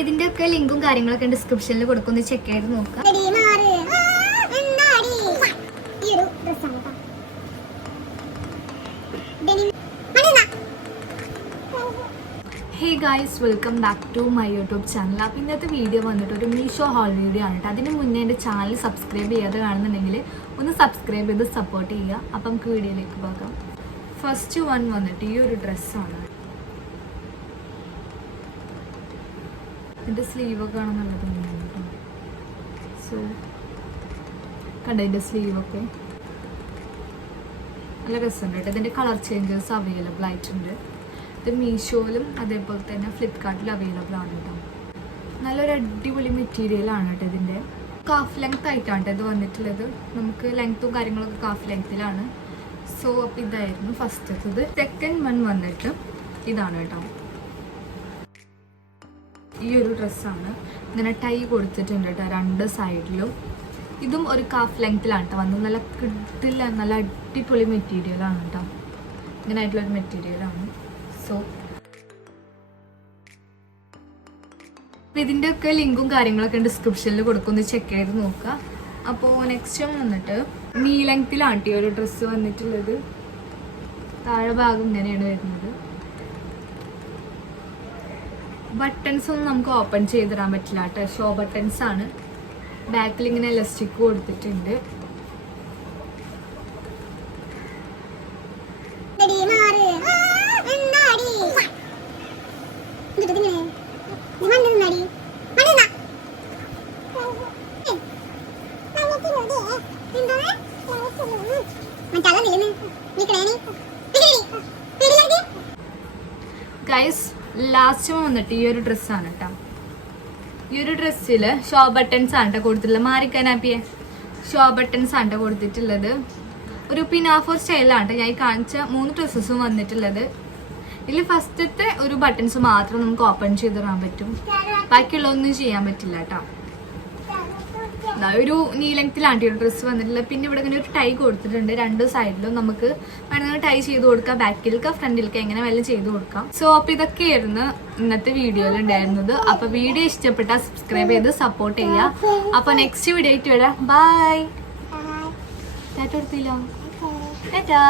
ഇതിന്റെയൊക്കെ ലിങ്കും കാര്യങ്ങളൊക്കെ ഡിസ്ക്രിപ്ഷനിൽ കൊടുക്കുന്ന ചെക്ക് ചെയ്ത് നോക്കാം. Hey guys, welcome back to my YouTube channel. അപ്പോൾ ഇന്നത്തെ വീഡിയോ വന്നിട്ട് ഒരു മീഷോ ഹോൾ വീഡിയോ ആണ് കേട്ടോ. അതിന് മുന്നേ എൻ്റെ ചാനൽ സബ്സ്ക്രൈബ് ചെയ്യാതെ കാണുന്നുണ്ടെങ്കിൽ ഒന്ന് സബ്സ്ക്രൈബ് ചെയ്ത് സപ്പോർട്ട് ചെയ്യുക. അപ്പം നമുക്ക് വീഡിയോയിലേക്ക് പോകാം. ഫസ്റ്റ് വൺ വന്നിട്ട് ഈ ഒരു ഡ്രസ്സാണ്. ഇതിൻ്റെ സ്ലീവൊക്കെ ആണ് നല്ല ഭംഗിയാണ് കേട്ടോ. സോ കണ്ട ഇതിൻ്റെ സ്ലീവൊക്കെ നല്ല രസമുണ്ട് കേട്ടോ. ഇതിൻ്റെ കളർ ചേഞ്ചസ് അവൈലബിൾ ആയിട്ടുണ്ട്. ഇത് മീഷോയിലും അതേപോലെ തന്നെ ഫ്ലിപ്കാർട്ടിലും അവൈലബിൾ ആണ് കേട്ടോ. നല്ലൊരു അടിപൊളി മെറ്റീരിയലാണ് കേട്ടോ. ഇതിൻ്റെ കാഫ് ലെങ്ത് ആയിട്ടാണ് ഇത് വന്നിട്ടുള്ളത്. നമുക്ക് ലെങ്ത്തും കാര്യങ്ങളൊക്കെ കാഫ് ലെങ്ത്തിലാണ്. സോ അപ്പോൾ ഇതായിരുന്നു ഫസ്റ്റത്തത്. സെക്കൻഡ് വൺ വന്നിട്ട് ഇതാണ് കേട്ടോ. ഈ ഒരു ഡ്രസ്സാണ്. ഇങ്ങനെ ടൈ കൊടുത്തിട്ടുണ്ട് കേട്ടോ രണ്ട് സൈഡിലും. ഇതും ഒരു കാഫ് ലെങ്ത്തിലാണ് കേട്ടോ വന്നത്. നല്ല കിട്ടില്ല, നല്ല അടിപൊളി മെറ്റീരിയലാണ് കേട്ടോ. ഇങ്ങനെ ആയിട്ടുള്ളൊരു മെറ്റീരിയലാണ്. സോ ഇതിൻ്റെയൊക്കെ ലിങ്കും കാര്യങ്ങളൊക്കെ ഡിസ്ക്രിപ്ഷനിൽ കൊടുക്കുന്നു, ചെക്ക് ചെയ്ത് നോക്കുക. അപ്പോൾ നെക്സ്റ്റ് വന്നിട്ട് നീ ലെങ്ത്തിലാണ് ഈ ഒരു ഡ്രസ്സ് വന്നിട്ടുള്ളത്. താഴെ ഭാഗം ഇങ്ങനെയാണ് വരുന്നത്. ബട്ടൺസ് ഒന്നും നമുക്ക് ഓപ്പൺ ചെയ്തിടാൻ പറ്റില്ല കേട്ടോ. ഷോ ബട്ടൺസ് ആണ്. ബാക്കിൽ ഇങ്ങനെ എലാസ്റ്റിക് കൊടുത്തിട്ടുണ്ട്. ഗൈസ്, ലാസ്റ്റ് വന്നിട്ട് ഈ ഒരു ഡ്രസ്സാണ് കേട്ടോ. ഈ ഒരു ഡ്രസ്സിൽ ഷോ ബട്ടൺസ് ആണ് കേട്ടോ കൊടുത്തിട്ടുള്ളത്. മാറിക്കാനാപ്പിയെ ഷോ ബട്ടൺസ് ആണ് കേട്ടോ കൊടുത്തിട്ടുള്ളത്. ഒരു പിനാഫോർ സ്റ്റൈലാണ് കേട്ടോ ഞാൻ ഈ കാണിച്ച 3 ഡ്രസ്സസും വന്നിട്ടുള്ളത്. ഇതിൽ ഫസ്റ്റത്തെ ഒരു ബട്ടൺസ് മാത്രം നമുക്ക് ഓപ്പൺ ചെയ്തിടാൻ പറ്റും. ബാക്കിയുള്ളതൊന്നും ചെയ്യാൻ പറ്റില്ല കേട്ടോ. ഒരു നീ ലെങ്ത്തിലാണ് ഈ ഒരു ഡ്രസ്സ് വന്നിട്ടുള്ളത്. പിന്നെ ഇവിടെ ഇങ്ങനെ ഒരു ടൈ കൊടുത്തിട്ടുണ്ട് രണ്ട് സൈഡിലും. നമുക്ക് വേണമെങ്കിൽ ടൈ ചെയ്ത് കൊടുക്കാം. ബാക്കിലേക്ക് ഫ്രണ്ടിലേക്ക് എങ്ങനെ വല്ലതും ചെയ്ത് കൊടുക്കാം. സോ അപ്പോൾ ഇതൊക്കെയായിരുന്നു ഇന്നത്തെ വീഡിയോയിൽ ഉണ്ടായിരുന്നത്. അപ്പോൾ വീഡിയോ ഇഷ്ടപ്പെട്ടാൽ സബ്സ്ക്രൈബ് ചെയ്ത് സപ്പോർട്ട് ചെയ്യുക. അപ്പോൾ നെക്സ്റ്റ് വീഡിയോ ആയിട്ട് വരാം. ബൈ. ടാറ്റ കൊടുത്തില്ലോ. ടാറ്റാ.